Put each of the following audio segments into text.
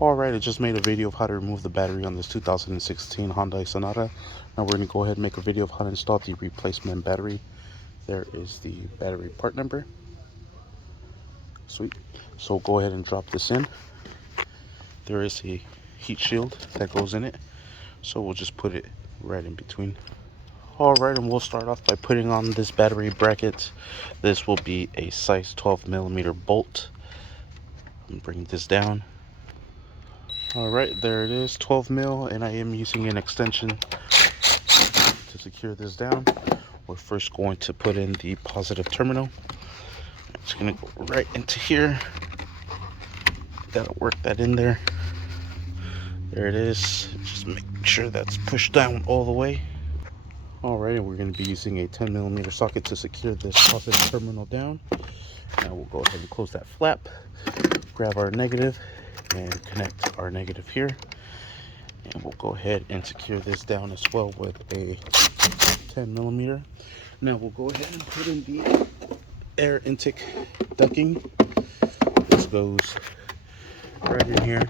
Alright, I just made a video of how to remove the battery on this 2016 Hyundai Sonata. Now we're going to go ahead and make a video of how to install the replacement battery. There is the battery part number. Sweet. So go ahead and drop this in. There is a heat shield that goes in it. So we'll just put it right in between. Alright, and we'll start off by putting on this battery bracket. This will be a size 12mm bolt. I'm bringing this down. Alright, there it is, 12 mil, and I am using an extension to secure this down. We're first going to put in the positive terminal. It's going to go right into here. Gotta work that in there. There it is. Just make sure that's pushed down all the way. Alright, and we're going to be using a 10mm socket to secure this positive terminal down. Now we'll go ahead and close that flap, grab our negative, and connect our negative here, and we'll go ahead and secure this down as well with a 10mm. Now we'll go ahead and put in the air intake ducting. This goes right in here.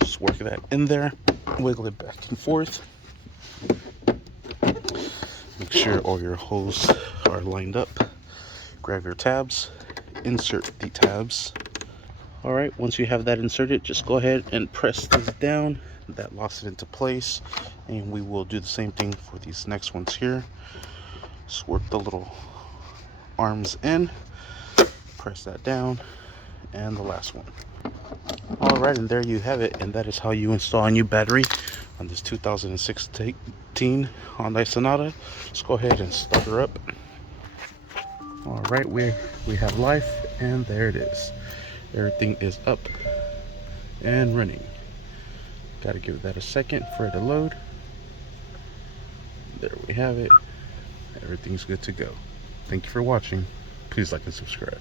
Just work that in there, wiggle it back and forth. Make sure all your holes are lined up. Grab your tabs, insert the tabs. Alright, once you have that inserted, just go ahead and press this down. That locks it into place. And we will do the same thing for these next ones here. Just work the little arms in. Press that down. And the last one. Alright, and there you have it. And that is how you install a new battery on this 2016 Hyundai Sonata. Let's go ahead and start her up. Alright, we have life, and there it is. Everything is up and running. Got to give that a second for it to load. There we have it. Everything's good to go. Thank you for watching. Please like and subscribe.